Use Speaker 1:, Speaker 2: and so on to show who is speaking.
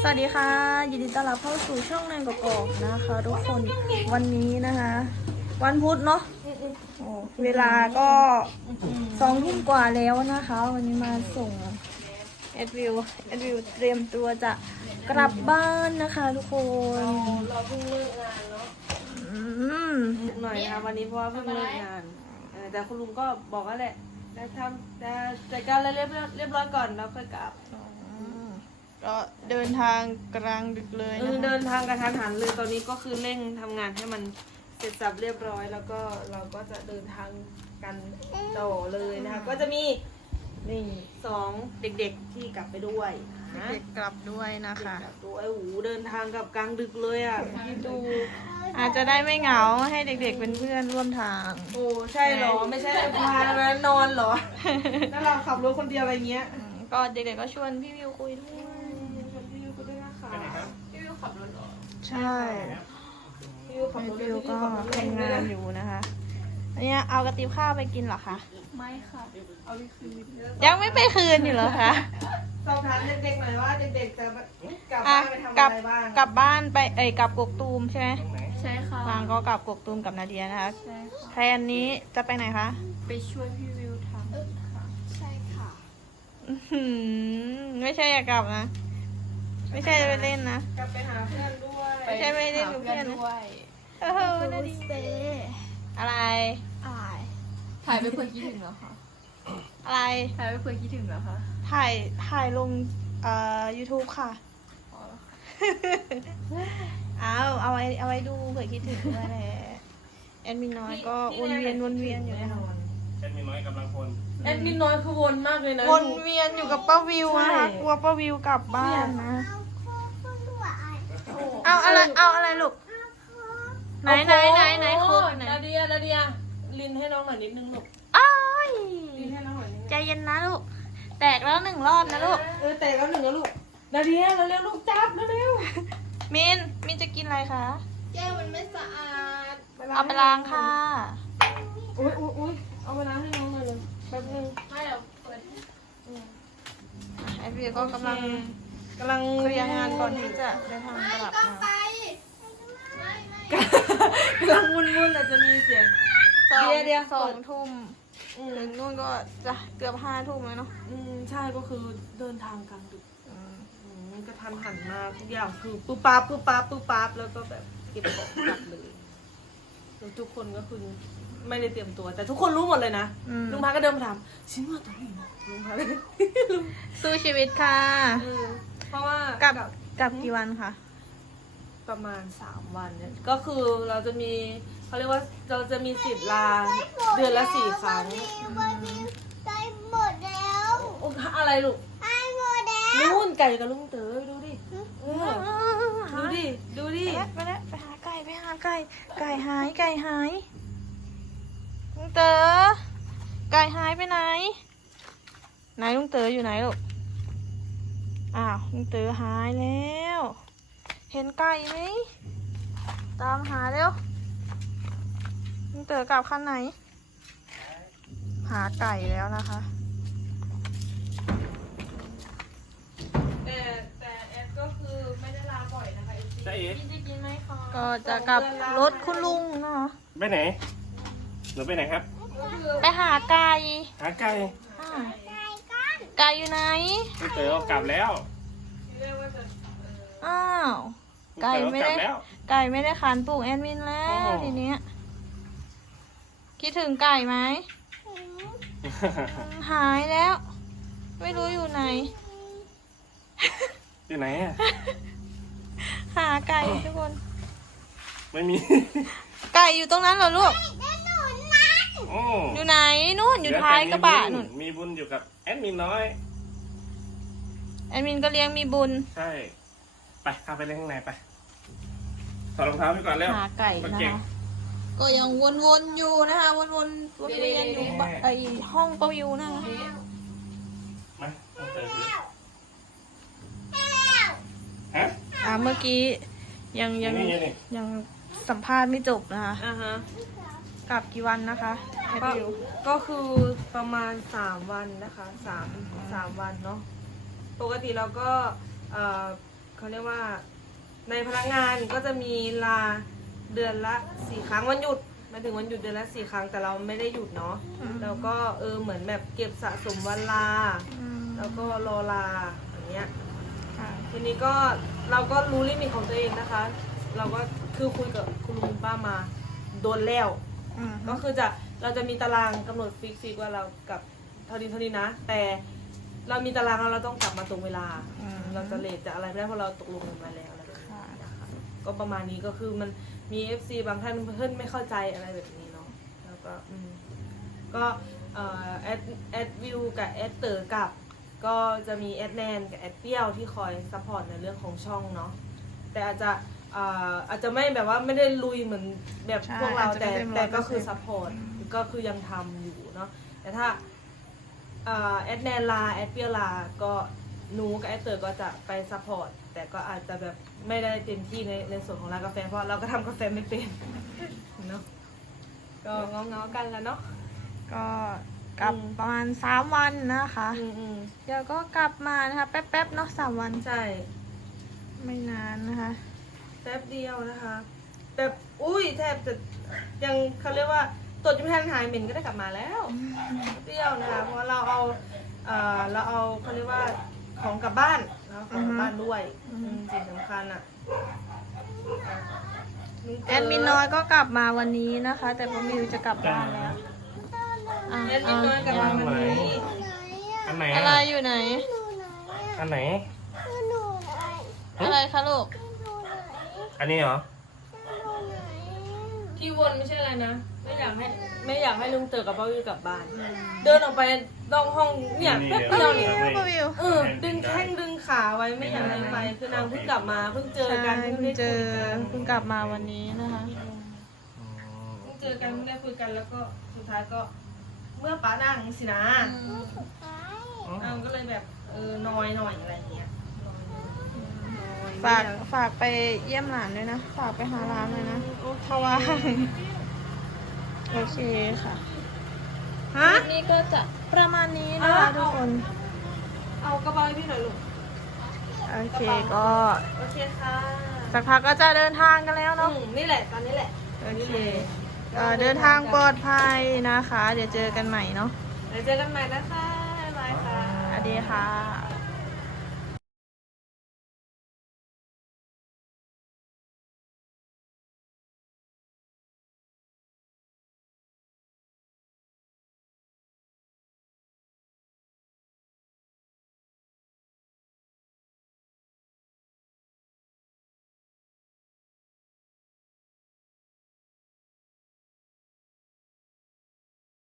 Speaker 1: วัสดีค่ะยินดีต้อนรับเข้าสู่ช่องแนนกกอกนะคะทุกคนวันนี้นะคะ วันพุธเนาะเวลาก็2 ทุ่มกว่าแล้วนะคะ วันนี้มาส่งเอ็ดวิวเตรียมตัวจะกลับบ้านนะคะทุกคน
Speaker 2: เราเพิ่งเลิกงานเนาะหน่อยนะคะวันนี้เพราะว่าเพิ่งเลิกงานแต่คุณลุงก็บอกว่าแหละจะจัดการอะไรเรียบร้อยก่อนแล้วค่อยกลับ
Speaker 1: ก็เดินทางกลางดึกเลยนะคะ
Speaker 2: เดินทางกระทันหันเลยตอนนี้ก็คือเร่งทำงานให้มันเสร็จสับเรียบร้อย แล้วก็เราก็จะเดินทางกันต่อเลยนะคะก็จะมีนี่2เด็กๆที่กลับไปด้วย
Speaker 1: เด็กกลับด้วยนะคะ
Speaker 2: กลับด้วยโอ้โหเดินทางกับกลางดึกเลยอ่ะคิดดู
Speaker 1: อาจจะได้ไม่เหงาให้เด็กๆเป็นเพื่อนร่วมทาง
Speaker 2: โอ้ใช่เหรอไม่ใช่พาแล้นอนเหรอแล้วเราขับรถคนเดียวอะไรเงี้ย
Speaker 1: ก็เด็กๆก็ชวนพี่วิวคุยด้วย
Speaker 2: พี่วิวก็ด้วยนะคะพี่วิวขับรถเหรอ
Speaker 1: ใช่พี่วิวก็ทำงานอยู่นะคะอันนี้เอากระติบข้าวไปกินเหรอคะ
Speaker 2: ไม่ค่ะเอาไปคืน
Speaker 1: ยังไม่ไปคืนอยู่เหรอคะ
Speaker 2: สอบถามเด็กๆหน่อยว่าเด็กๆจะกลับบ้านไปทำอะไรบ้าง
Speaker 1: กลับบ้านไปกลับกกตูมใช่ไหม
Speaker 2: ใช่ค่ะ
Speaker 1: ฟางก็กลับกกตูมกับนาเดียนะคะ
Speaker 2: ใช่ค่ะ
Speaker 1: แทนนี้จะไปไหนคะ
Speaker 2: ไปช่วยพี่วิวทำค่ะใช่ค่ะ
Speaker 1: ไม่ใช่อยากกลับนะไม่ใช่จะไปเล่นนะ
Speaker 2: กลับไปหาเพื่อนด้วย
Speaker 1: ไม่ใช่ไปเล่นกับเพื่อน
Speaker 2: ด้วย
Speaker 1: นาดีอะไร
Speaker 3: ถ่ายไปเพื่อคิดถึงเหรอคะ
Speaker 1: อะไร
Speaker 3: ถ่ายไปเพื่อคิดถึงเหรอคะ
Speaker 1: ถ่ายลงYouTube ค่ะเอาไว้ดูเผื่อคิดถึงด้วยแหละแอดมินน้อยก็วนเวียนอยู่นะคะ
Speaker 4: แอดมินน้อยกำลังพล
Speaker 2: แอดมินน้อยคือวนมากเลยนะ
Speaker 1: วนเวียนอยู่กับป้าวิวนะคะกลัวป้าวิวกลับบ้านนะเอาอะไรลูกไหนโค้กไหน
Speaker 2: นาเดียลินให้น้องหน่อยนิดนึงลูก
Speaker 1: อ้าย
Speaker 2: ลินให้น้องหน่อยนิดนึง
Speaker 1: ใจเย็นนะลูกแตกแล้ว1 รอบนะลูก
Speaker 2: แตกแล้ว1แล้วลูกนาเดียเร็วลูกจับเร็ว
Speaker 1: มินจะกินอะไรคะ
Speaker 3: แก้วมันไม่สะอาด
Speaker 1: เอาไปล้างค่ะ
Speaker 2: อุ้ยเอาไปล้างให้น้องหน่อยเลยแป๊บนึง
Speaker 3: ให้เราเปิด
Speaker 1: ไอพี่ก็กำลังเคลียร์งานก่อนที่จะเดินทางกลับนะ
Speaker 2: กำลังวุ่นอาจจะมีเสียงเดี๋ยว
Speaker 1: 2 ทุ่มถึงนู่นก็จะเกือบ5 ทุ่มแล้วเนาะ
Speaker 2: ใช่ก็คือเดินทางกลางดึกก็ทันหันมาทุกอย่างคือปุ๊บปั๊บแล้วก็แบบเก็บของกลับเลยแล้วทุกคนก็คือไม่ได้เตรียมตัวแต่ทุกคนรู้หมดเลยนะลุงพาก็เดินมาถามชิมาตอนไหนลุงพา
Speaker 1: สู้ชีวิตค่ะ
Speaker 2: เพราะว่าก
Speaker 1: ลับกี่วันคะ
Speaker 2: ประมาณ3 วันเนี่ยก็คือเราจะมีเขาเรียกว่าเราจะมีสิทธิ์ลาเดือนละ4 ครั้ง
Speaker 3: ได้หมดแล้ว
Speaker 2: อะไรลูก
Speaker 3: ได้หมดแล้ว
Speaker 2: นู่นไก่กับลุงเต๋อดูดิดูดิ
Speaker 1: ไปแล้วไปหาไก่ไก่หายลุงเต๋อไก่หายไปไหนลุงเต๋ออยู่ไหนลูกอ้าวลุงเต๋อหายแล้วเห็นไก่ไหมตามหาเร็วลุงเต๋อกลับคันไหนหาไก่แล้วนะคะ
Speaker 2: แต่แอดก็คือไม่ได้ลาบ่อยนะคะ
Speaker 4: พี่
Speaker 2: จะกินไหมคะ
Speaker 1: ก็จะกลับรถคุณลุงเนาะ
Speaker 4: ไปไหนหนูไปไหนครับ
Speaker 1: ไปหาไก่
Speaker 4: ไก่
Speaker 1: ไก่อยู่ไหน
Speaker 4: พี่เต๋อกลับแล้ว
Speaker 1: อ้าวไก่ไม่ได้ขานปลูกแอดมินแล้วทีเนี้ยคิดถึงไก่ไหมหายแล้วไม่รู้อยู่ไหน
Speaker 4: อยู่ไหนอ่ะ
Speaker 1: หาไก่ทุกคน
Speaker 4: ไม่มี
Speaker 1: ไก่อยู่ตรงนั้นเหรอลูกอยู่ไหนนู่นอยู่ท้ายกระบะนู่น
Speaker 4: มีบุญอยู่กับแอดมินน้อย
Speaker 1: แอดมินก็เลี้ยงมีบุญ
Speaker 4: ใช่ไปเข้าไปเล่นข้างในไปถอดรองเท้าไปก่อนแล้ว
Speaker 1: หาไก่นะคะก็ยังวนอยู่นะคะวนเวียนอยู่ห้องป้าวิวนะคะ
Speaker 4: มาต้องเจอ
Speaker 1: ฮะเมื่อกี้ยังสัมภาษณ์ไม่จบนะคะกลับกี่วันนะคะ
Speaker 2: ก็คือประมาณ3 วันนะคะ3 วันเนาะปกติเราก็เขาเรียกว่าในพนักงานก็จะมีลาเดือนละ4 ครั้งวันหยุดมาถึงวันหยุดเดือนละ4 ครั้งแต่เราไม่ได้หยุดเนาะแล้วก็เหมือนแบบเก็บสะสมวันลา แล้วก็รอลาอย่างเงี้ย
Speaker 1: ค่ะ
Speaker 2: ทีนี้ก็เราก็รู้ลิมิตของตัวเองนะคะ เราก็คือคุยกับคุณลุงคุณป้ามาโดนแล้ว ก็คือเราจะมีตารางกำหนดฟิกว่าเรากับเท่านี้นะ แต่เรามีตารางแล้วเราต้องกลับมาตรงเวลา เราจะเลทจะอะไรไม่ได้เพราะเราตกลงกันมาแล้วอะไรแบบนี้นะคะก็ประมาณนี้ก็คือมันมี FC บางท่านเพื่อนไม่เข้าใจอะไรแบบนี้เนาะแล้วก็ก็แอดวิวกับแอดเต๋อกับก็จะมีแอดแนนกับแอดเปรี้ยวที่คอยซัพพอร์ตในเรื่องของช่องเนาะแต่อาจจะไม่แบบว่าไม่ได้ลุยเหมือนแบบพวกเราแต่ก็คือซัพพอร์ตก็คือยังทำอยู่เนาะแต่ถ้าแอดแนนลาแอดเปรี้ยวลาก็หนูกับแอดเตอร์ก็จะไปซัพพอร์ตแต่ก็อาจจะแบบไม่ได้เต็มที่ในส่วนของร้านกาแฟเพราะเราก็ทำกาแฟไม่เป็นเนาะก็เงากันแล้วเนาะ
Speaker 1: ก็กลับประมาณ3 วันนะคะ เดี๋ยวก็กลับมานะคะแป๊บๆเนาะ3 วัน
Speaker 2: ใช่
Speaker 1: ไม่นานนะคะ
Speaker 2: แป๊บเดียวนะคะแบบอุ้ยแทบจะยังเขาเรียกว่าตรวจยังไม่ทันหายเหม็นก็ได้กลับมาแล้วแป๊บเดียวนะคะเพราะเราเอาเขาเรียกว่าของกลับบ้านแล้วของกลับบ้านด้วยสิ่งสำคัญอ่ะ
Speaker 1: แอดมินน้อยก็กลับมาวันนี้นะคะ แต่พ่อมิวจะกลับบ้านแล้วอ่ะ
Speaker 2: แอดมินน้อยกลับมาวันนี้
Speaker 4: อันไหน
Speaker 1: อะไรอยู่ไหน
Speaker 4: อันไหน
Speaker 1: อะไรคะลูก
Speaker 4: อันนี้เหรอ
Speaker 2: ที่วนไม่ใช่อะไรนะไม่อยากให้ลุงเต๋อกับป้าวิวกลับบ้าน เดินออกไปนอกห้องเนี่ยแป๊บเดียวเนี่ย
Speaker 1: พ่อมิว
Speaker 2: ดึงแข้งดึงขาไว้ไม่อยากให้ไปคือนางเพิ่งกลับมาเพิ่งเจอกัน
Speaker 1: ใช่เพิ่งเจอเพิ่งกลับมาวันนี้นะคะ
Speaker 2: เพิ่งเจอกันเพิ่งได้คุยกันแล้วก็สุดท้ายก็เมื่อป้านั่งสินะก็เลยแบบนอยหน่อยอะไรอย่างเงี้ย
Speaker 1: ฝากไปเยี่ยมหลานด้วยนะ ฝากไปหาร้านเลยนะเพราะว่า โอเคค่ะ
Speaker 2: ฮะ
Speaker 1: นี่ก็จะประมาณนี้นะคะทุกคน
Speaker 2: เอากระเป๋าให้พี่หน่อยลูก
Speaker 1: โอเคก็
Speaker 2: โอเคค่ะ
Speaker 1: สักพักก็จะเดินทางกันแล้วเนาะ
Speaker 2: นี่แหละตอนนี้แหละ
Speaker 1: โอเคเดินทางปลอดภัยนะคะ เดี๋ยวเจอกันใหม่เนาะ
Speaker 2: เดี๋ยวเจอกันใหม่นะคะบ๊ายบายค่ะ
Speaker 1: สวัสดีค่ะ